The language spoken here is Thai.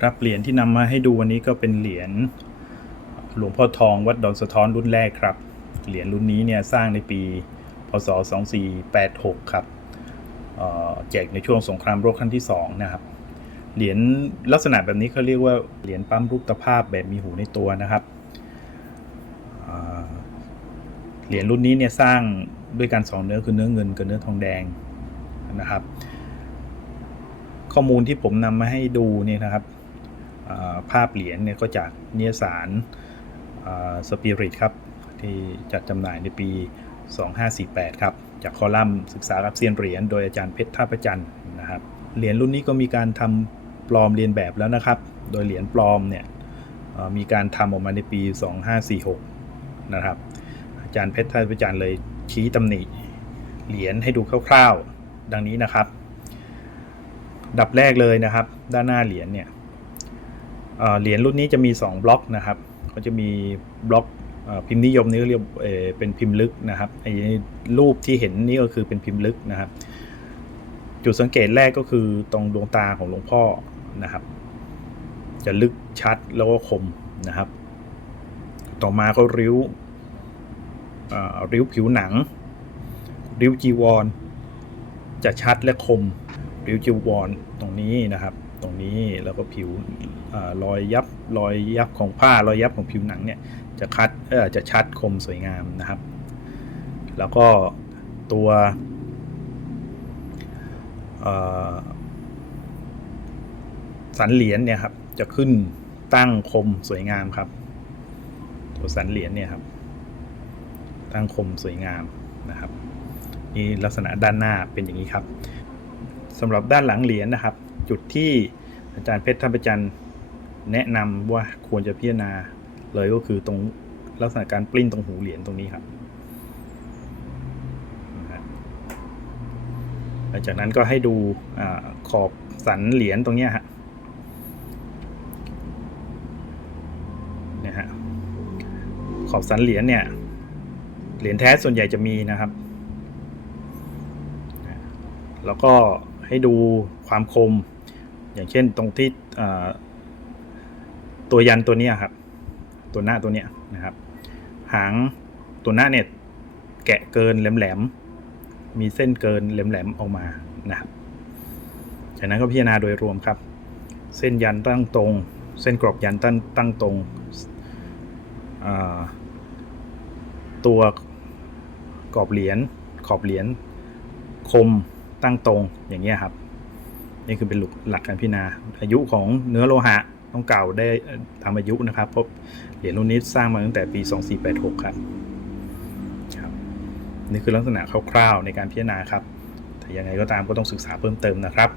ครับเหรียญที่นำมาให้ดูวันนี้ก็เป็นเหรียญหลวงพ่อทองวัดดอนสะท้อนรุ่นแรกครับ เหรียญรุ่นนี้เนี่ยสร้างในปี พศ 2486 ครับแจกในช่วงสงครามโลกครั้งที่ 2 นะครับ เหรียญลักษณะแบบนี้เขาเรียกว่าเหรียญปั๊มรูปตภาพแบบมีหูในตัวนะครับ เหรียญรุ่นนี้เนี่ยสร้างด้วยการสองเนื้อคือเนื้อเงินกับเนื้อทองแดงนะครับ ข้อมูลที่ผมนำมาให้ดูเนี่ยนะครับ ภาพเหรียญเนี่ยก็จากนิยสารสปิริตครับ ที่จัดจำหน่ายในปี 2548 ครับ จากคอลัมน์ศึกษากับเซียนเหรียญโดยอาจารย์เพชรท่าประจันนะครับเหรียญรุ่นนี้ก็มีการทำปลอมเรียนแบบแล้วนะครับ โดยเหรียญปลอมเนี่ยมีการทำออกมาในปี 2546 นะครับ อาจารย์เพชรท่าประจันเลยชี้ตำหนิเหรียญให้ดูคร่าวๆ ดังนี้นะครับ ดับแรกเลยนะครับ ด้านหน้าเหรียญเนี่ย เหรียญรุ่นนี้จะมี 2 บล็อกนะครับ ก็จะมีบล็อกอพิมพ์นิยมนี่เรียกเป็นพิมพ์ลึกนะครับไอ้รูปที่เห็นนี่ก็คือเป็นพิมพ์ลึกนะครับ จุดสังเกตแรกก็คือตรงดวงตาของหลวงพ่อนะครับ จะลึกชัดแล้วก็คมนะครับ ต่อมาก็ริ้วเริ้วผิวหนัง ริ้วจีวร จะชัดและคม ริ้วจีวรตรงนี้นะครับ ตรงนี้แล้วก็ผิวอรอยยับรอยยับของผ้ารอยยับของผิวหนังเนี่ยจะคัดเออจะชัดคมสวยงามนะครับ แล้วก็ตัวสันเหรียญเนี่ยครับจะขึ้นตั้งคมสวยงามครับ ตัวสันเหรียญเนี่ยครับ ตั้งคมสวยงามนะครับนี่ลักษณะด้านหน้าเป็นอย่างนี้ครับสำหรับด้านหลังเหรียญนะครับ จุดที่อาจารย์เพชรท่านประจันทร์แนะนำว่าควรจะพิจารณาเลยก็คือตรงลักษณะการปลิ้นตรงหูเหรียญตรงนี้ครับหลังจากนั้นก็ให้ดูอขอบสันเหรียญตรงนี้ฮะนี่ยฮะขอบสันเหรียญเนี่ยเหรียญแท้ส่วนใหญ่จะมีนะครับ แล้วก็ให้ดูความคม อย่างเช่นตรงที่ตัวยันตัวเนี้ยครับ ตัวหน้าตัวเนี้ยนะครับ หางตัวหน้าเนี่ยแกะเกินแหลมๆมีเส้นเกินแหลมๆออกมานะครับจากนั้นก็พิจารณาโดยรวมครับ เส้นยันตั้งตรง เส้นกรอบยันตั้งตั้งตรงตัวกรอบเหรียญขอบเหรียญคมตั้งตรงอย่างเงี้ยครับ นี่คือเป็นหลักการพิจารณา อายุของเนื้อโลหะต้องเก่าได้ทำอายุนะครับเพราะเหรียญรุ่นนี้สร้างมาตั้งแต่ปี 2486 ครับครับ นี่คือลักษณะคร่าวๆในการพิจารณาครับ แต่ยังไงก็ตามก็ต้องศึกษาเพิ่มเติมนะครับ